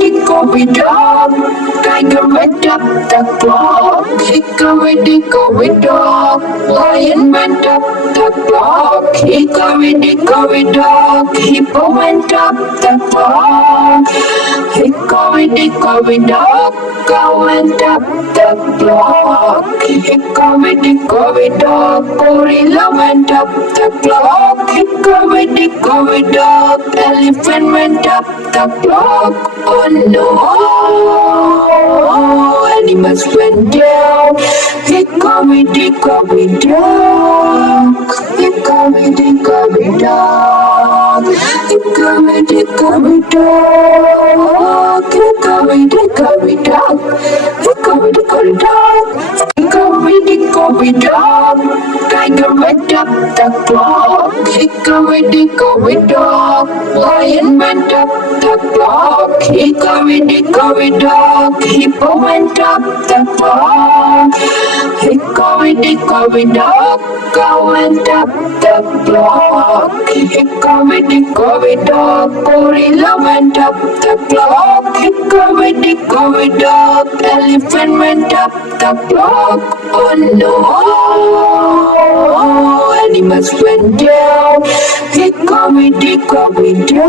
hickory dog. Tiger went up the clock. Hickory dog. Lion went up the clock. Hickory dog. Hippo went up the clock. Hickory dog. Cow went up the clock. Hickory dog. Gorilla went up the clock. Hickory dog. Elephant went up the clock. Oh no, animals went down. Hickory dog. Hickory dog. Hickory dog. Hickory dog. Hickory dog. Hickory dog. Tiger went up the clock. Hickory dog. Lion went up the clock. Hickory dog. Hippo went up the clock. Hickory dog. Cow went up the clock. Hickory dog. Gorilla went up the clock. Hickory dog. Elephant went up the clock. Oh no, animals went down. Hickory dog. Hickory dog.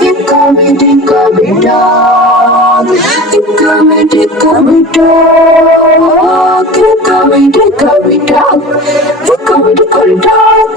Hickory dog. Hickory dog. Hickory dog.